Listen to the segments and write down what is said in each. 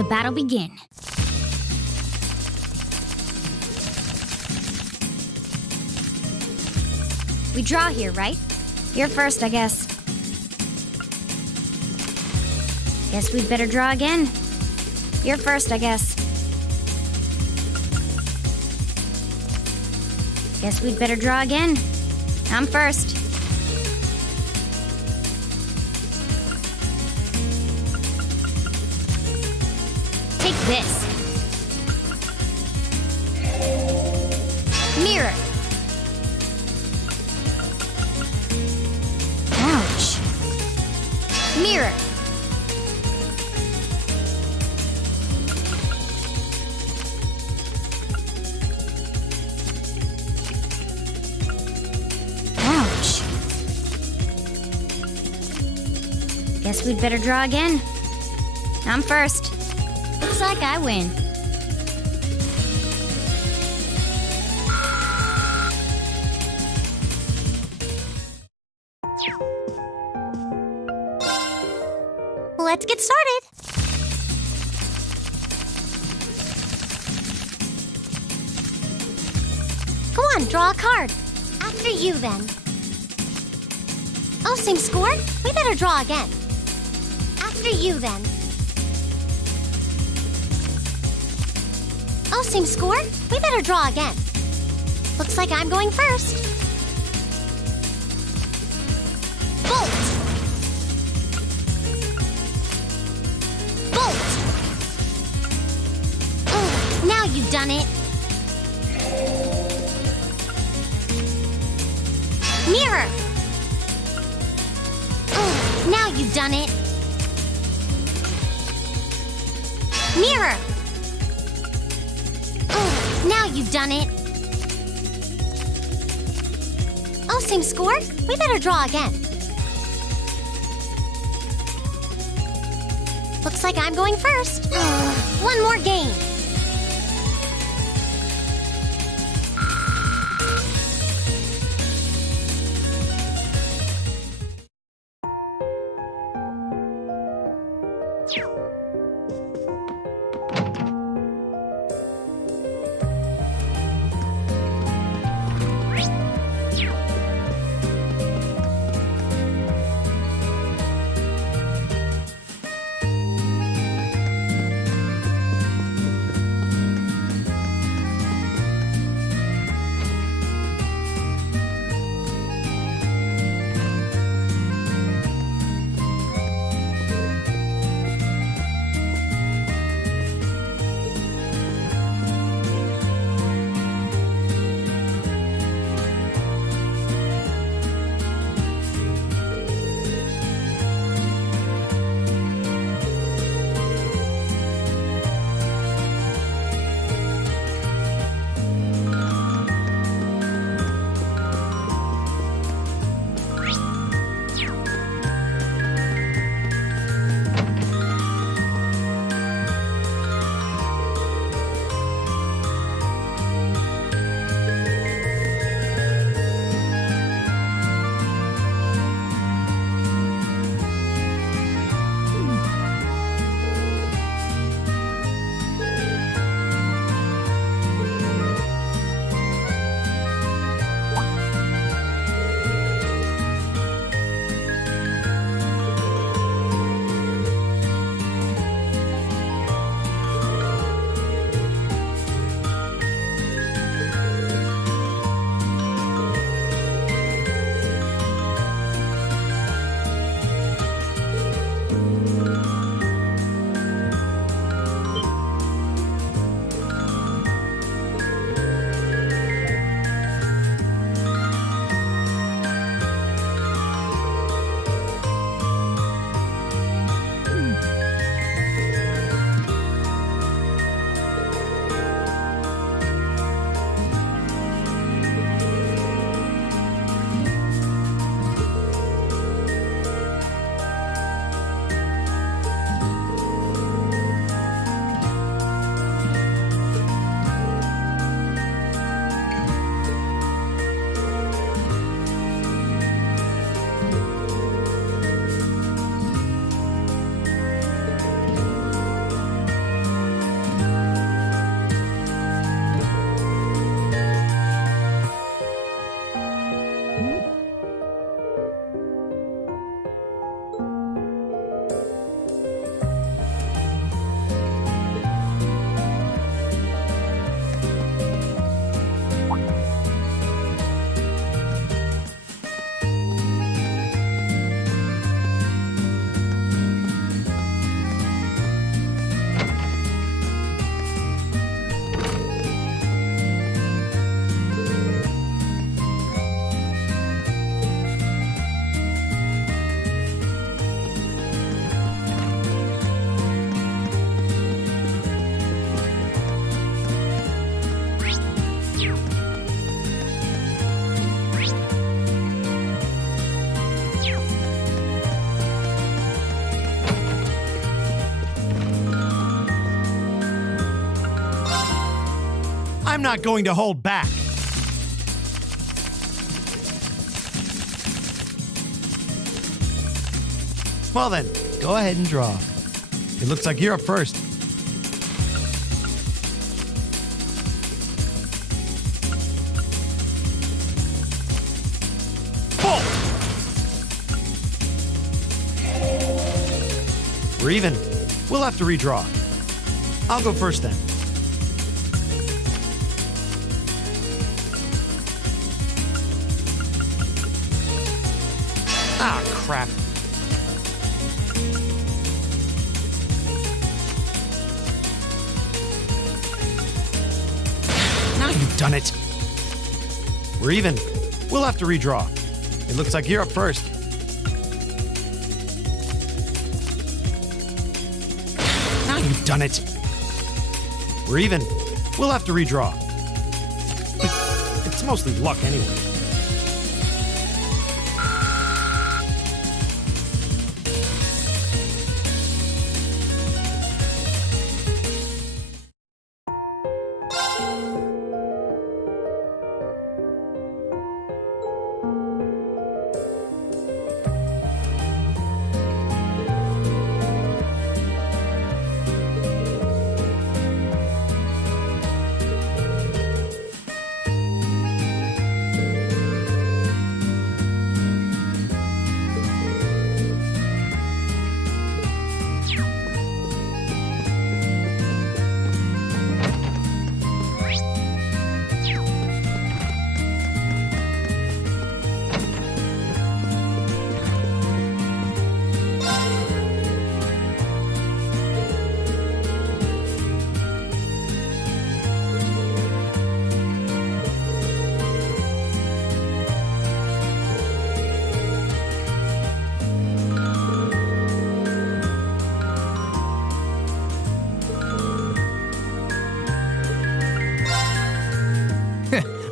the battle begin. We draw here, right? You're first, I guess. Guess we'd better draw again. You're first, I guess. Guess we'd better draw again. I'm first. Take this. Mirror. Ouch. Mirror. Ouch. Guess we'd better draw again. I'm first. Looks like I win. Let's get started. Go on, draw a card. After you, then. Oh, same score? We better draw again. After you, then. Oh, same score? We better draw again. Looks like I'm going first. Bolt! Bolt! Oh, now you've done it. Mirror! Oh, now you've done it. Mirror! Oh, now you've done it. Oh, same score? We better draw again. Looks like I'm going first. One more game. I'm not going to hold back. Well then, go ahead and draw. It looks like you're up first. Pull! We're even. We'll have to redraw. I'll go first then. Ah, crap. Now you've done it. We're even. We'll have to redraw. It looks like you're up first. Now you've done it. We're even. We'll have to redraw. It's mostly luck anyway.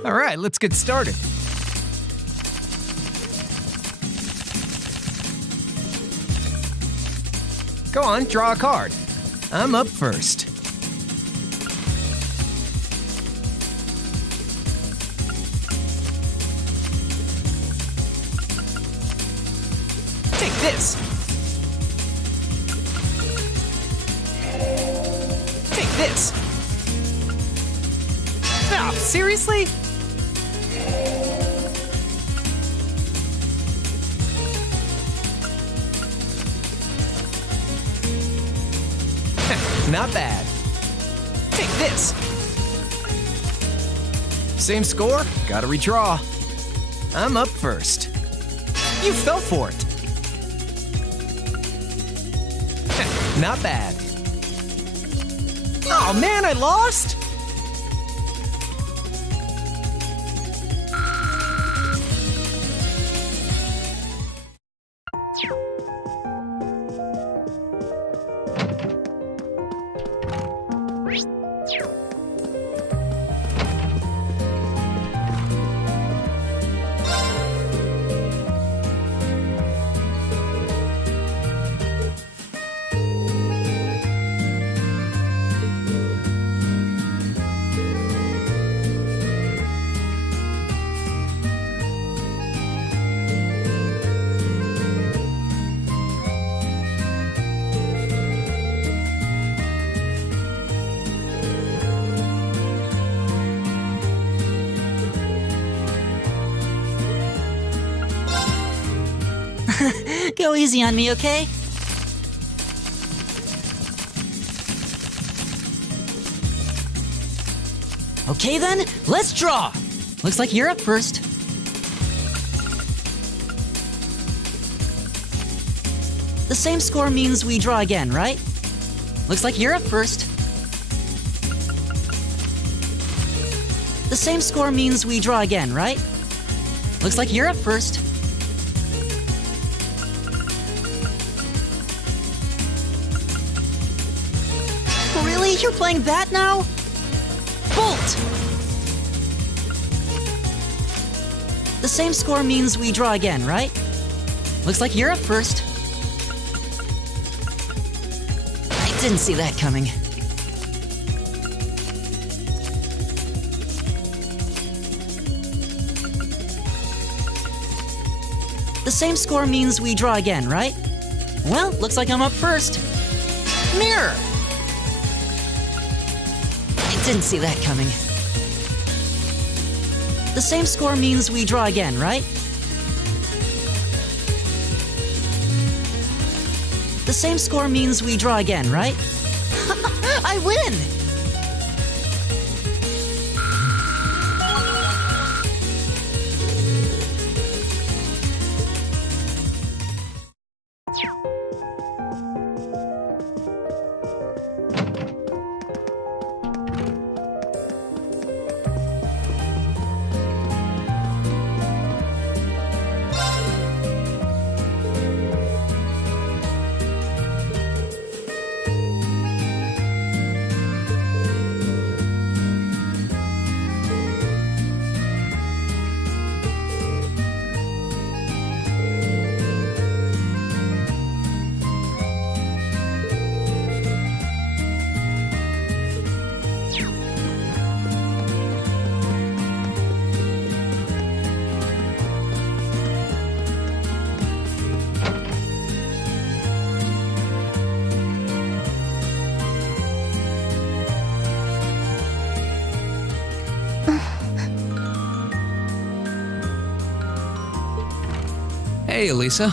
All right, let's get started. Go on, draw a card. I'm up first. Take this. Take this. Oh, seriously? Not bad. Take this. Same score, gotta redraw. I'm up first. You fell for it. Not bad. Oh man, I lost? Go easy on me, okay? Okay then, let's draw! Looks like you're up first. The same score means we draw again, right? Looks like you're up first. The same score means we draw again, right? Looks like you're up first. Really? You're playing that now? Bolt! The same score means we draw again, right? Looks like you're up first. I didn't see that coming. The same score means we draw again, right? Well, looks like I'm up first. Mirror! I didn't see that coming. The same score means we draw again, right? The same score means we draw again, right? I win! Hey, Elisa.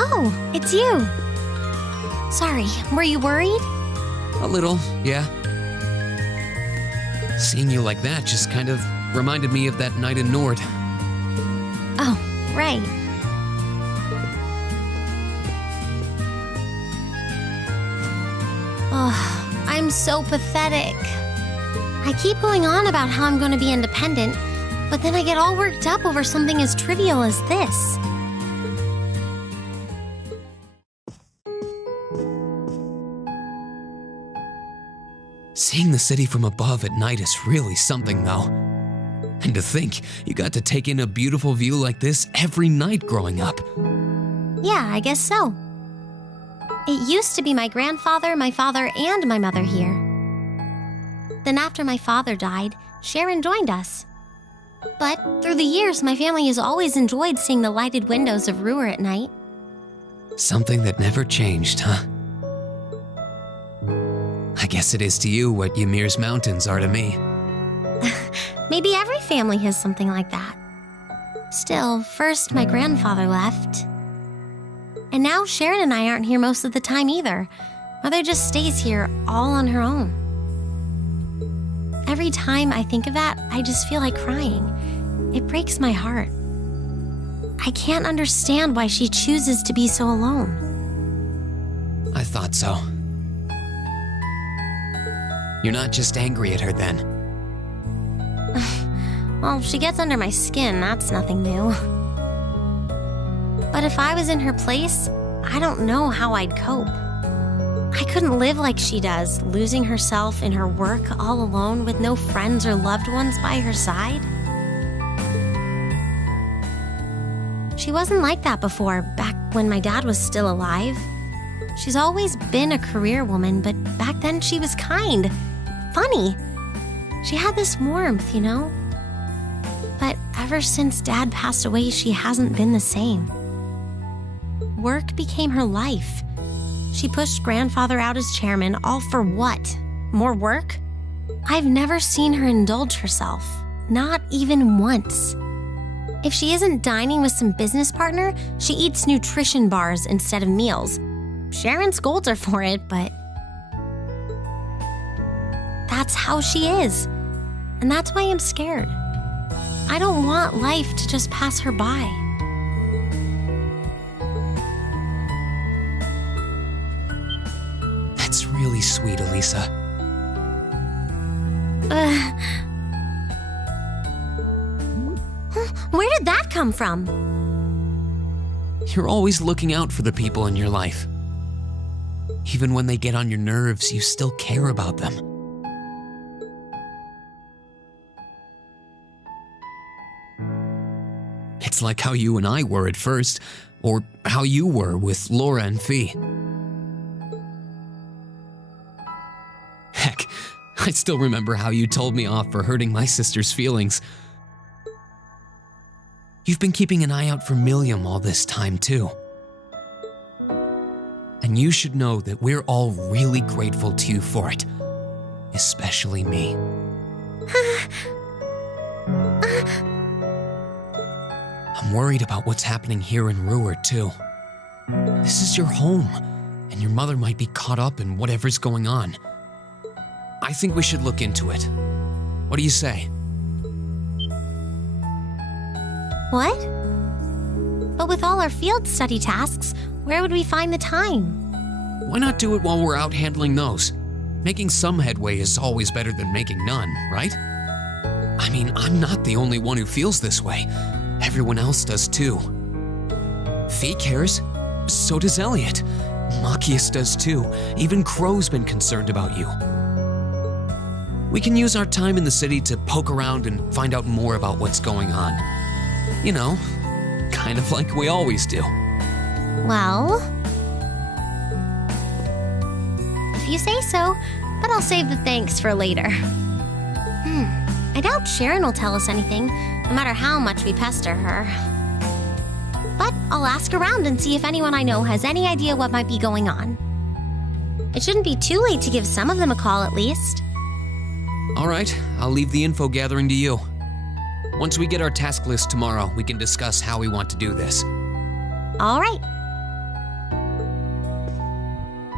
Oh, it's you. Sorry, were you worried? A little, yeah. Seeing you like that just kind of reminded me of that night in Nord. Oh, right. Oh, I'm so pathetic. I keep going on about how I'm going to be independent, but then I get all worked up over something as trivial as this. Seeing the city from above at night is really something, though. And to think you got to take in a beautiful view like this every night growing up. Yeah, I guess so. It used to be my grandfather, my father, and my mother here. Then after my father died, Sharon joined us. But through the years, my family has always enjoyed seeing the lighted windows of Ruhr at night. Something that never changed, huh? I guess it is to you what Ymir's mountains are to me. Maybe every family has something like that. Still, first my grandfather left. And now Sharon and I aren't here most of the time either. Mother just stays here all on her own. Every time I think of that, I just feel like crying. It breaks my heart. I can't understand why she chooses to be so alone. I thought so. You're not just angry at her then. Well, she gets under my skin, that's nothing new. But if I was in her place, I don't know how I'd cope. I couldn't live like she does, losing herself in her work all alone with no friends or loved ones by her side. She wasn't like that before, back when my dad was still alive. She's always been a career woman, but back then she was kind, funny. She had this warmth, you know? But ever since Dad passed away, she hasn't been the same. Work became her life. She pushed Grandfather out as chairman, all for what? More work? I've never seen her indulge herself, not even once. If she isn't dining with some business partner, she eats nutrition bars instead of meals. Sharon scolds her for it, but that's how she is. And that's why I'm scared. I don't want life to just pass her by. That's really sweet, Elisa. Where did that come from? You're always looking out for the people in your life. Even when they get on your nerves, you still care about them. It's like how you and I were at first, or how you were with Laura and Fee. Heck, I still remember how you told me off for hurting my sister's feelings. You've been keeping an eye out for Milliam all this time, too. And you should know that we're all really grateful to you for it. Especially me. I'm worried about what's happening here in Ruhr, too. This is your home, and your mother might be caught up in whatever's going on. I think we should look into it. What do you say? What? But with all our field study tasks, where would we find the time? Why not do it while we're out handling those? Making some headway is always better than making none, right? I mean, I'm not the only one who feels this way. Everyone else does too. Fee cares. So does Elliot. Machias does too. Even Crow's been concerned about you. We can use our time in the city to poke around and find out more about what's going on. You know, kind of like we always do. Well, if you say so, but I'll save the thanks for later. I doubt Sharon will tell us anything, no matter how much we pester her. But I'll ask around and see if anyone I know has any idea what might be going on. It shouldn't be too late to give some of them a call at least. All right, I'll leave the info gathering to you. Once we get our task list tomorrow, we can discuss how we want to do this. All right.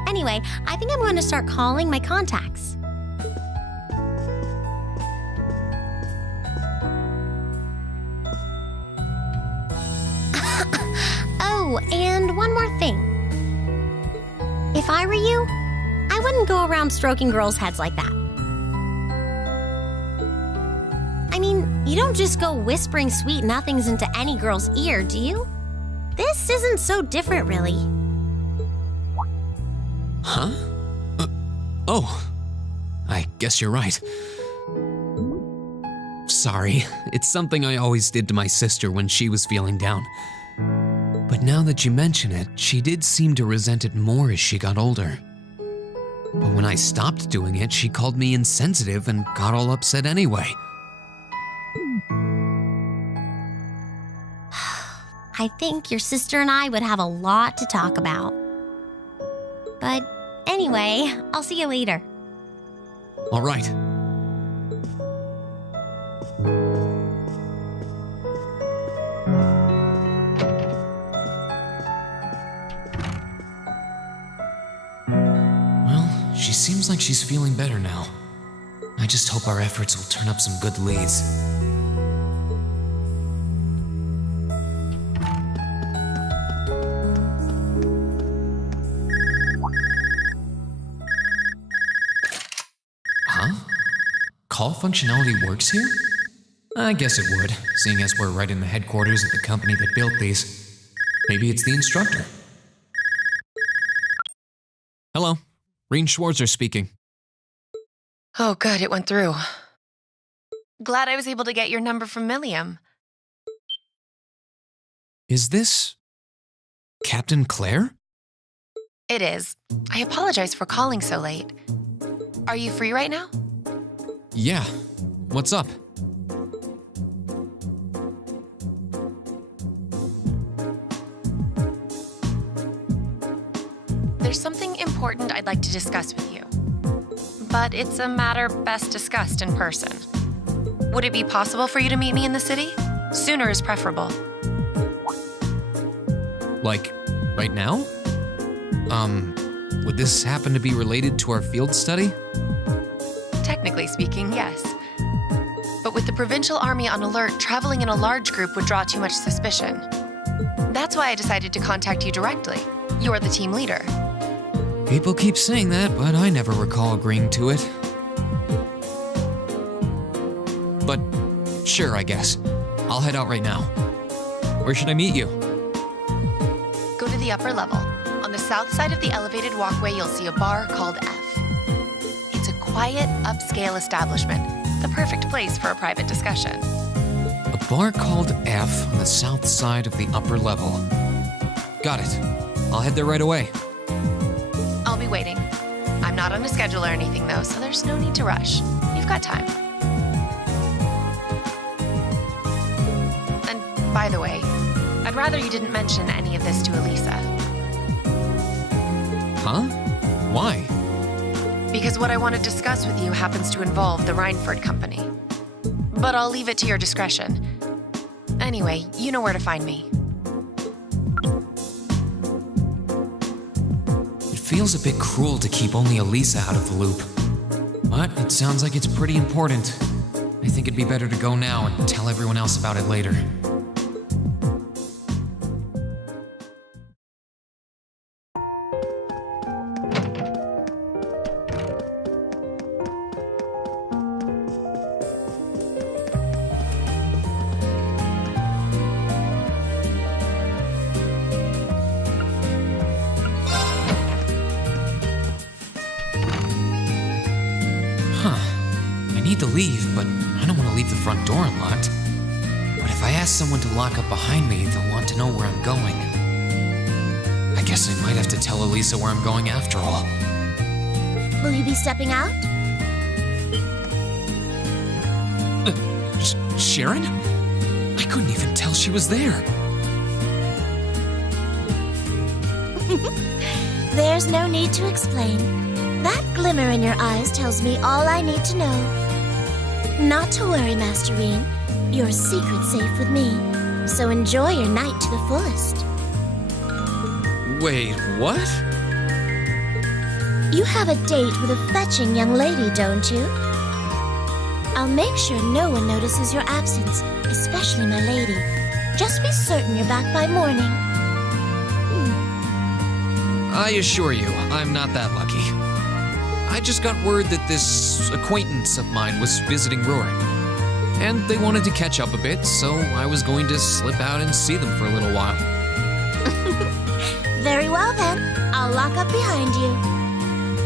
Anyway, I think I'm going to start calling my contacts. Oh, and one more thing. If I were you, I wouldn't go around stroking girls' heads like that. I mean, you don't just go whispering sweet nothings into any girl's ear, do you? This isn't so different, really. Huh? Oh, I guess you're right. Sorry, it's something I always did to my sister when she was feeling down. But now that you mention it, she did seem to resent it more as she got older. But when I stopped doing it, she called me insensitive and got all upset anyway. I think your sister and I would have a lot to talk about. But anyway, I'll see you later. All right. Well, she seems like she's feeling better now. I just hope our efforts will turn up some good leads. Huh? Call functionality works here? I guess it would, seeing as we're right in the headquarters of the company that built these. Maybe it's the instructor. Hello, Reen Schwarzer speaking. Oh, good, it went through. Glad I was able to get your number from Milliam. Is this Captain Claire? It is. I apologize for calling so late. Are you free right now? Yeah. What's up? There's something important I'd like to discuss with you. But it's a matter best discussed in person. Would it be possible for you to meet me in the city? Sooner is preferable. Like, right now? Would this happen to be related to our field study? Technically speaking, yes. But with the provincial army on alert, traveling in a large group would draw too much suspicion. That's why I decided to contact you directly. You're the team leader. People keep saying that, but I never recall agreeing to it. But sure, I guess. I'll head out right now. Where should I meet you? Go to the upper level. On the south side of the elevated walkway, you'll see a bar called F. It's a quiet, upscale establishment, the perfect place for a private discussion. A bar called F on the south side of the upper level. Got it. I'll head there right away. I'll be waiting. I'm not on a schedule or anything, though, so there's no need to rush. You've got time. And By the way, I'd rather you didn't mention any of this to Elisa. Huh? Why? Because what I want to discuss with you happens to involve the Reinford Company. But I'll leave it to your discretion. Anyway, you know where to find me. It feels a bit cruel to keep only Elisa out of the loop. But it sounds like it's pretty important. I think it'd be better to go now and tell everyone else about it later. I need to leave, but I don't want to leave the front door unlocked. But if I ask someone to lock up behind me, they'll want to know where I'm going. I guess I might have to tell Elisa where I'm going after all. Will you be stepping out? Sharon? I couldn't even tell she was there. There's no need to explain. That glimmer in your eyes tells me all I need to know. Not to worry, Masterine. Your secret's safe with me. So enjoy your night to the fullest. Wait, what? You have a date with a fetching young lady, don't you? I'll make sure no one notices your absence, especially my lady. Just be certain you're back by morning. I assure you, I'm not that lucky. I just got word that this acquaintance of mine was visiting Roaring. And they wanted to catch up a bit, so I was going to slip out and see them for a little while. Very well then, I'll lock up behind you.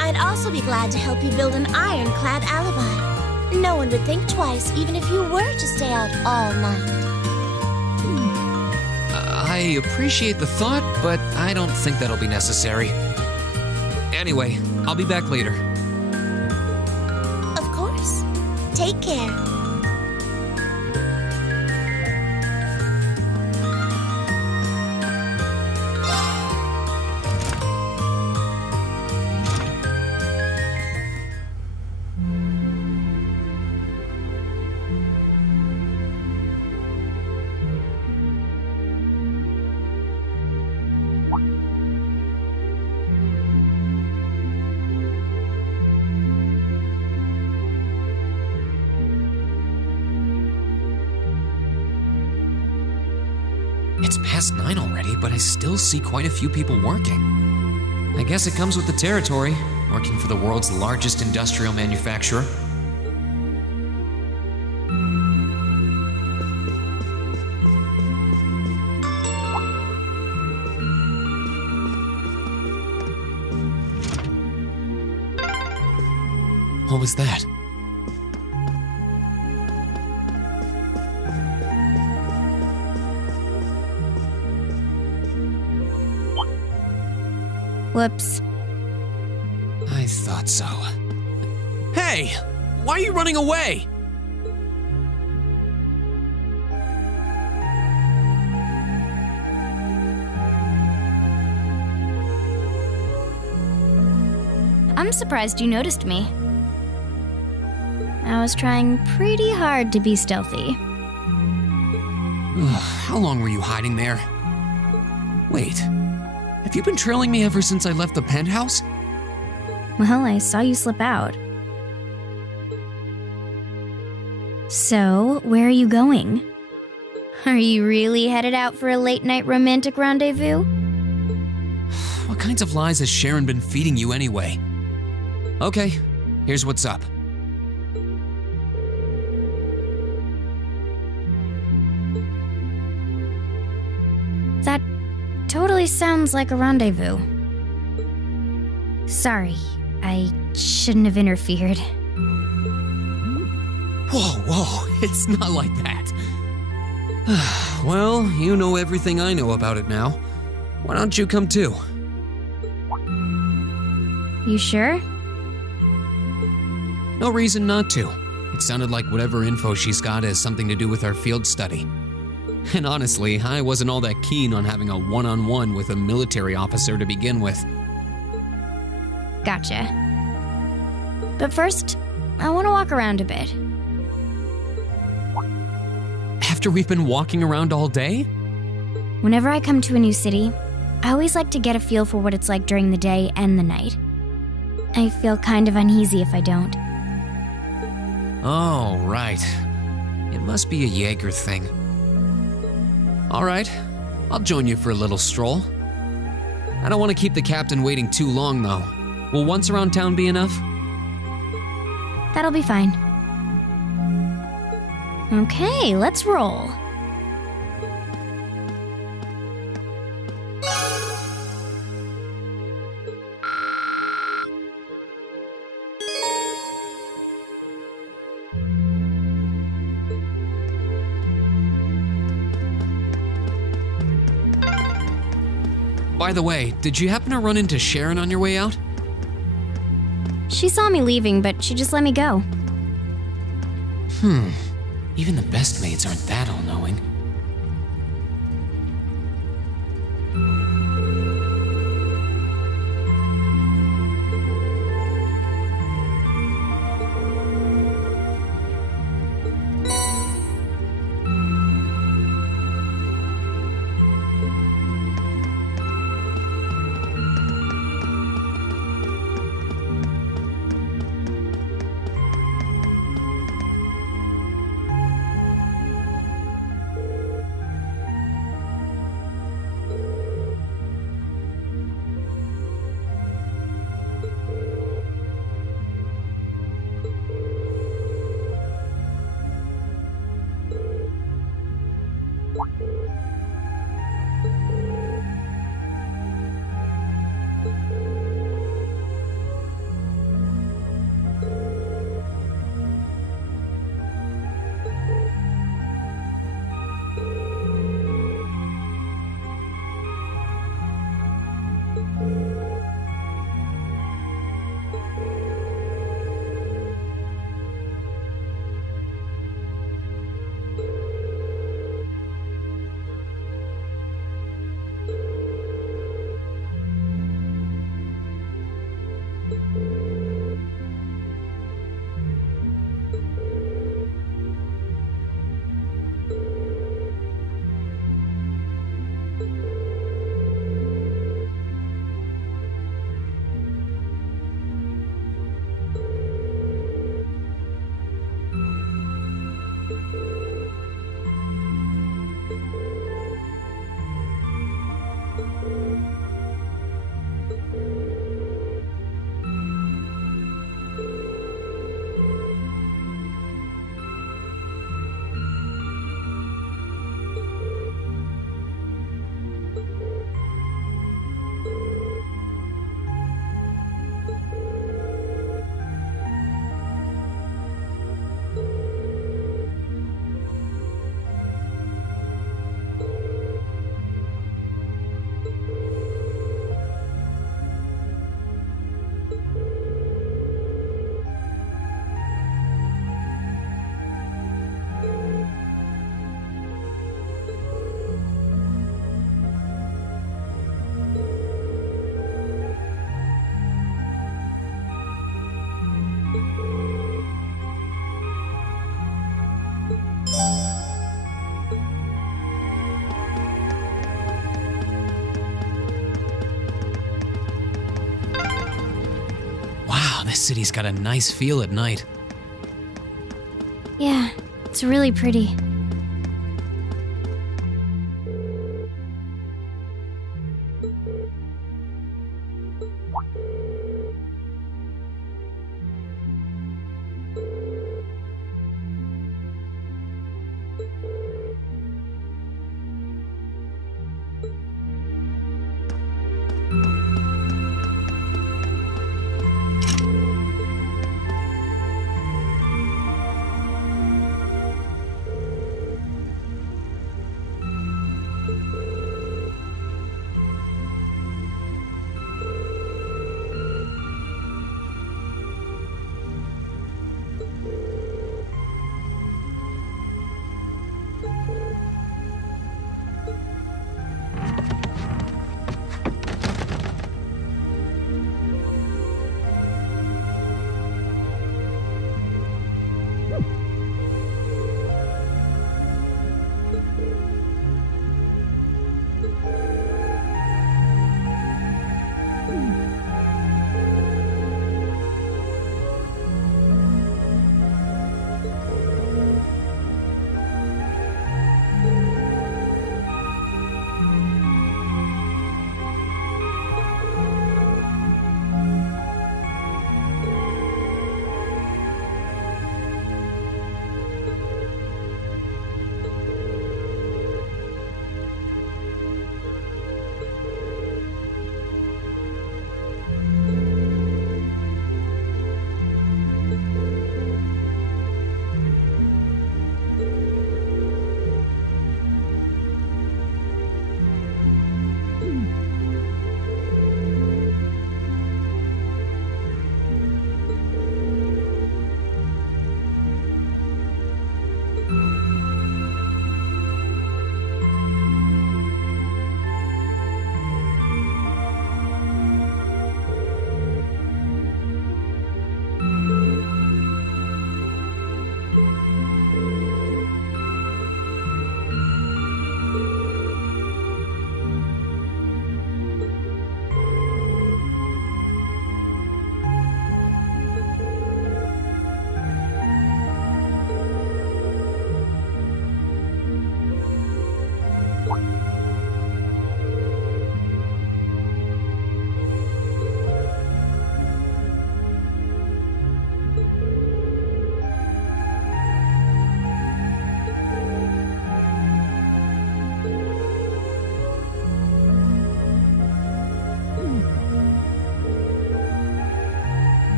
I'd also be glad to help you build an ironclad alibi. No one would think twice, even if you were to stay out all night. I appreciate the thought, but I don't think that'll be necessary. Anyway, I'll be back later. Of course. Take care. It's past 9 already, but I still see quite a few people working. I guess it comes with the territory, working for the world's largest industrial manufacturer. What was that? Whoops. I thought so. Hey! Why are you running away? I'm surprised you noticed me. I was trying pretty hard to be stealthy. How long were you hiding there? Wait, have you been trailing me ever since I left the penthouse? Well, I saw you slip out. So, where are you going? Are you really headed out for a late-night romantic rendezvous? What kinds of lies has Sharon been feeding you anyway? Okay, here's what's up. That totally sounds like a rendezvous. Sorry, I shouldn't have interfered. Whoa, it's not like that. Well, you know everything I know about it now. Why don't you come too? You sure? No reason not to. It sounded like whatever info she's got has something to do with our field study. And honestly, I wasn't all that keen on having a one-on-one with a military officer to begin with. Gotcha. But first, I want to walk around a bit. After we've been walking around all day? Whenever I come to a new city, I always like to get a feel for what it's like during the day and the night. I feel kind of uneasy if I don't. Oh, right. It must be a Jaeger thing. All right, I'll join you for a little stroll. I don't want to keep the captain waiting too long, though. Will once around town be enough? That'll be fine. Okay, let's roll. By the way, did you happen to run into Sharon on your way out? She saw me leaving, but she just let me go. Even the best maids aren't that all-knowing. This city's got a nice feel at night. Yeah, it's really pretty.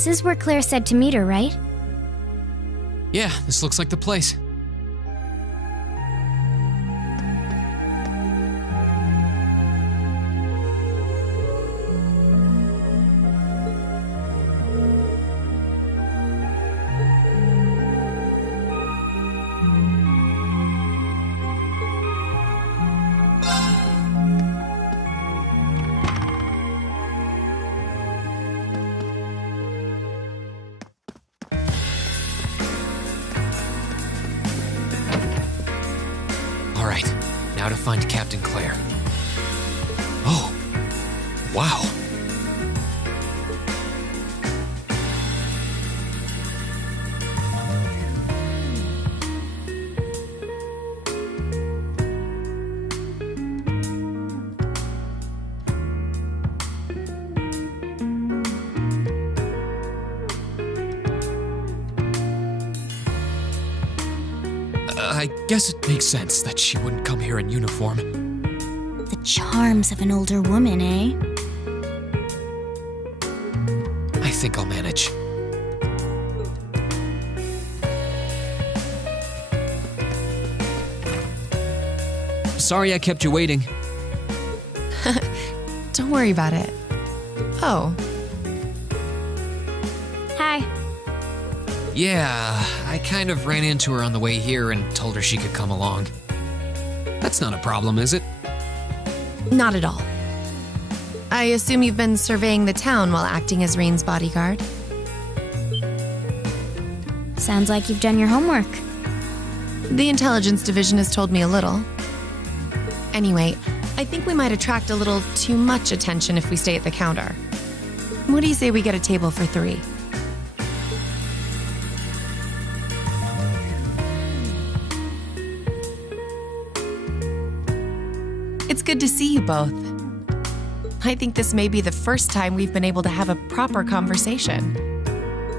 This is where Claire said to meet her, right? Yeah, this looks like the place. All right, now to find Captain Claire. Oh, wow. I guess it makes sense that she wouldn't come here in uniform. The charms of an older woman, eh? I think I'll manage. Sorry I kept you waiting. Don't worry about it. Oh, Hi. Yeah, I kind of ran into her on the way here and told her she could come along. That's not a problem, is it? not at all. I assume you've been surveying the town while acting as Reen's bodyguard. Sounds like you've done your homework. The intelligence division has told me a little. Anyway, I think we might attract a little too much attention if we stay at the counter. What do you say we get a table for 3? It's good to see you both. I think this may be the first time we've been able to have a proper conversation.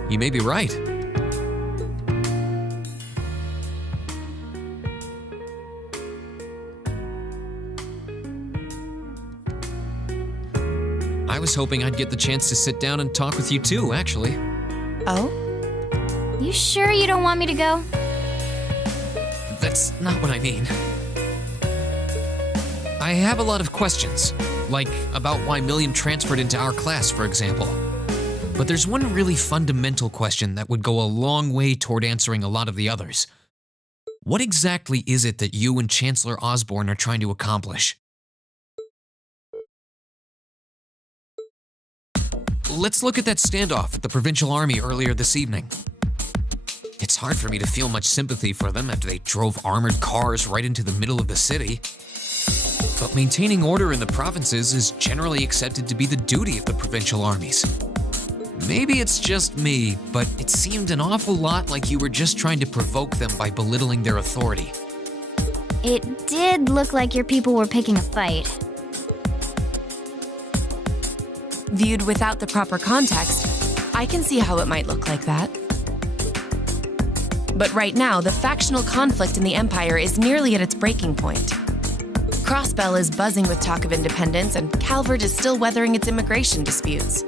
You may be right. I was hoping I'd get the chance to sit down and talk with you too, actually. Oh? You sure you don't want me to go? That's not what I mean. I have a lot of questions, like about why Milliam transferred into our class, for example. But there's one really fundamental question that would go a long way toward answering a lot of the others. What exactly is it that you and Chancellor Osborne are trying to accomplish? Let's look at that standoff at the Provincial Army earlier this evening. It's hard for me to feel much sympathy for them after they drove armored cars right into the middle of the city. But maintaining order in the provinces is generally accepted to be the duty of the provincial armies. Maybe it's just me, but it seemed an awful lot like you were just trying to provoke them by belittling their authority. It did look like your people were picking a fight. Viewed without the proper context, I can see how it might look like that. But right now, the factional conflict in the Empire is nearly at its breaking point. Crossbell is buzzing with talk of independence, and Calvert is still weathering its immigration disputes.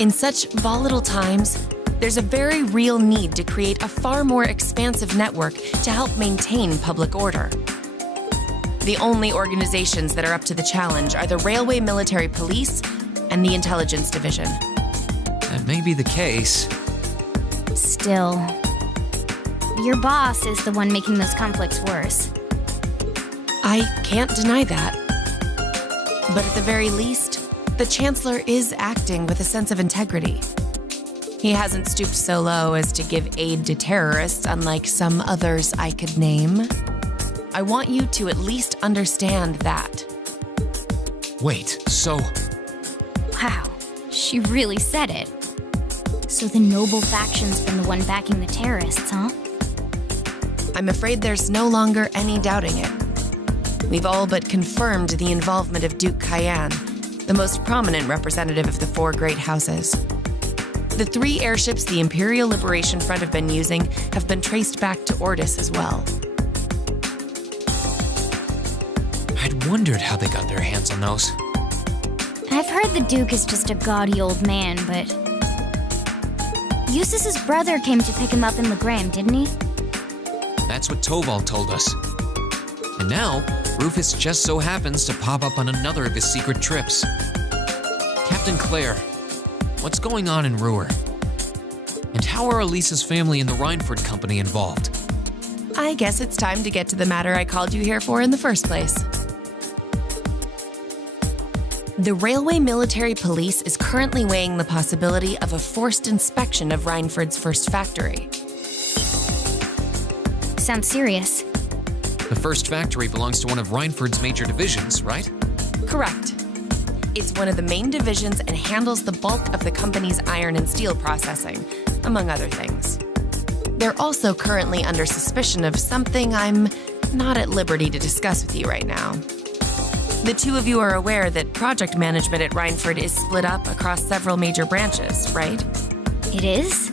In such volatile times, there's a very real need to create a far more expansive network to help maintain public order. The only organizations that are up to the challenge are the Railway Military Police and the Intelligence Division. That may be the case. Still, your boss is the one making those conflicts worse. I can't deny that. But at the very least, the Chancellor is acting with a sense of integrity. He hasn't stooped so low as to give aid to terrorists, unlike some others I could name. I want you to at least understand that. Wait, so... Wow, she really said it. So the noble faction's been the one backing the terrorists, huh? I'm afraid there's no longer any doubting it. We've all but confirmed the involvement of Duke Cayenne, the most prominent representative of the 4 great houses. The 3 airships the Imperial Liberation Front have been using have been traced back to Ordis as well. I'd wondered how they got their hands on those. I've heard the Duke is just a gaudy old man, but Eustace's brother came to pick him up in Legram, didn't he? That's what Toval told us. And now, Rufus just so happens to pop up on another of his secret trips. Captain Claire, what's going on in Ruhr? And how are Elisa's family and the Rhineford Company involved? I guess it's time to get to the matter I called you here for in the first place. The Railway Military Police is currently weighing the possibility of a forced inspection of Rhineford's first factory. Sounds serious. The first factory belongs to one of Rhineford's major divisions, right? Correct. It's one of the main divisions and handles the bulk of the company's iron and steel processing, among other things. They're also currently under suspicion of something I'm not at liberty to discuss with you right now. The two of you are aware that project management at Rhineford is split up across several major branches, right? It is?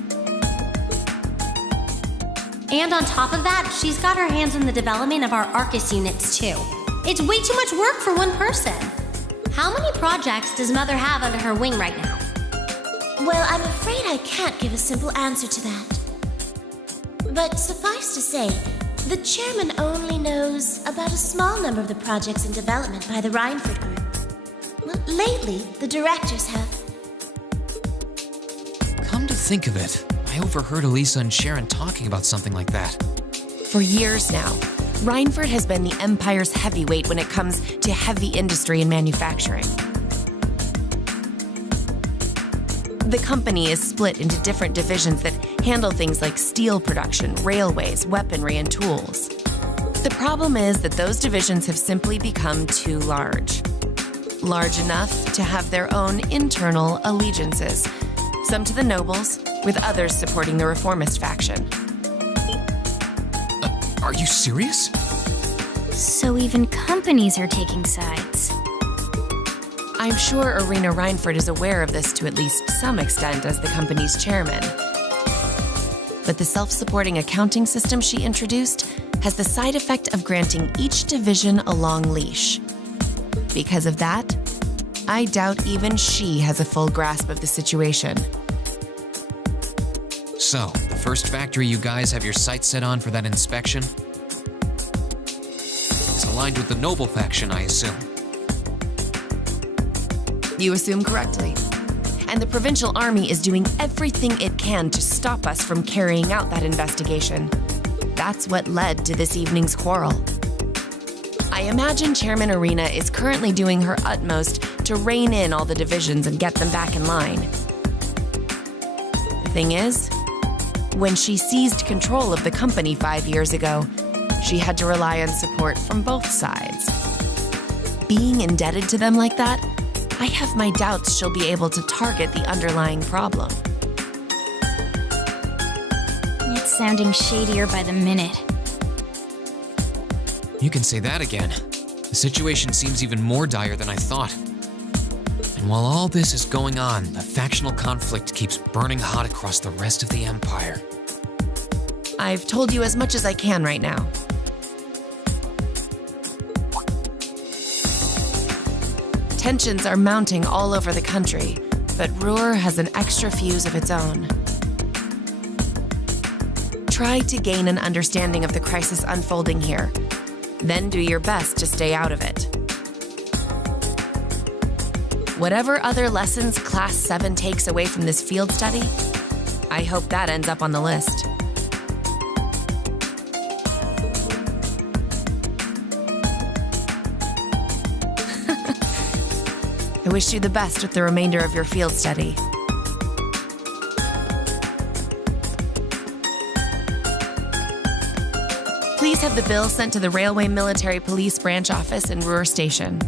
And on top of that, she's got her hands in the development of our Arcus units, too. It's way too much work for one person. How many projects does Mother have under her wing right now? Well, I'm afraid I can't give a simple answer to that. But suffice to say, the chairman only knows about a small number of the projects in development by the Rhineford Group. Well, lately, the directors have. Come to think of it, I overheard Elisa and Sharon talking about something like that. For years now, Rhineford has been the Empire's heavyweight when it comes to heavy industry and manufacturing. The company is split into different divisions that handle things like steel production, railways, weaponry, and tools. The problem is that those divisions have simply become too large. Large enough to have their own internal allegiances, some to the nobles, with others supporting the reformist faction. Are you serious? So even companies are taking sides. I'm sure Irina Rhineford is aware of this to at least some extent as the company's chairman. But the self-supporting accounting system she introduced has the side effect of granting each division a long leash. Because of that, I doubt even she has a full grasp of the situation. So, the first factory you guys have your sights set on for that inspection is aligned with the noble faction, I assume. You assume correctly. And the provincial army is doing everything it can to stop us from carrying out that investigation. That's what led to this evening's quarrel. I imagine Chairman Irina is currently doing her utmost to rein in all the divisions and get them back in line. The thing is, when she seized control of the company 5 years ago, she had to rely on support from both sides. Being indebted to them like that, I have my doubts she'll be able to target the underlying problem. It's sounding shadier by the minute. You can say that again. The situation seems even more dire than I thought. And while all this is going on, the factional conflict keeps burning hot across the rest of the Empire. I've told you as much as I can right now. Tensions are mounting all over the country, but Ruhr has an extra fuse of its own. Try to gain an understanding of the crisis unfolding here, then do your best to stay out of it. Whatever other lessons Class 7 takes away from this field study, I hope that ends up on the list. I wish you the best with the remainder of your field study. Please have the bill sent to the Railway Military Police Branch Office in Ruhr Station.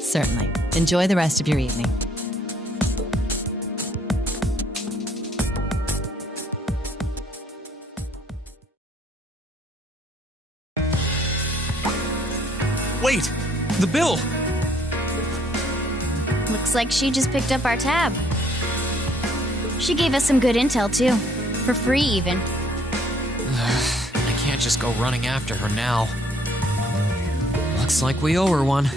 Certainly. Enjoy the rest of your evening. Wait! The bill! Looks like she just picked up our tab. She gave us some good intel, too. For free, even. I can't just go running after her now. Looks like we owe her one.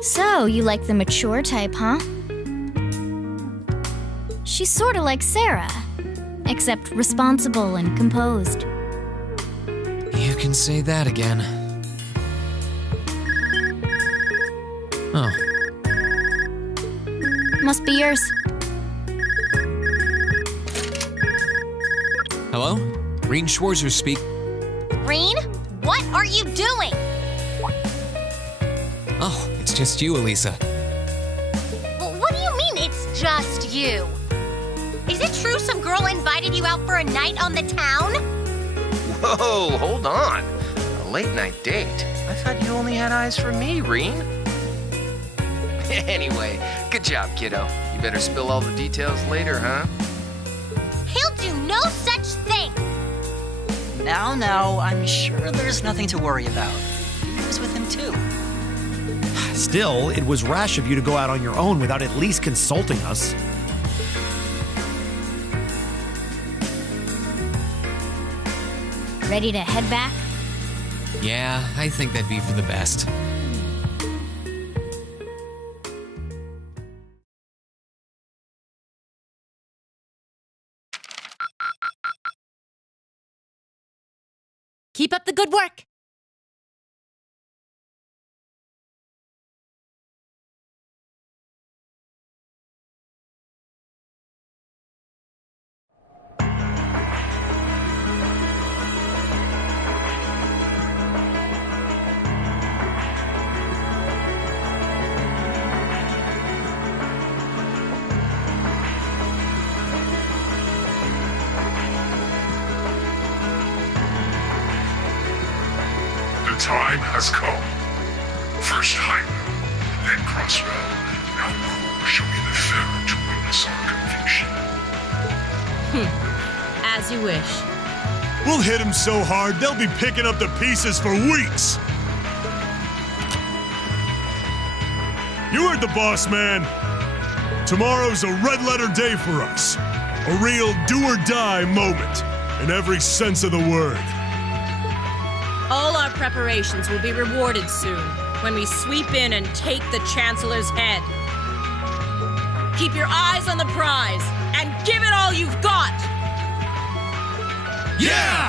So, you like the mature type, huh? She's sort of like Sarah, except responsible and composed. You can say that again. Oh, Must be yours. hello? Reen Schwarzer speak. Reen, what are you doing? Oh, it's just you, Elisa. Well, what do you mean it's just you? Is it true some girl invited you out for a night on the town? Whoa, hold on. A late night date? I thought you only had eyes for me, Reen. Anyway, good job, kiddo. You better spill all the details later, huh? He'll do no such thing. Now, I'm sure there's nothing to worry about. I was with him too. Still, it was rash of you to go out on your own without at least consulting us. Ready to head back? Yeah, I think that'd be for the best. Keep up the good work. The time has come. First hype, then crossbow. Now we'll show you the ferret to witness our conviction. As you wish. We'll hit him so hard, they'll be picking up the pieces for weeks. You heard the boss, man. Tomorrow's a red-letter day for us. A real do-or-die moment, in every sense of the word. All our preparations will be rewarded soon when we sweep in and take the Chancellor's head. Keep your eyes on the prize and give it all you've got! Yeah!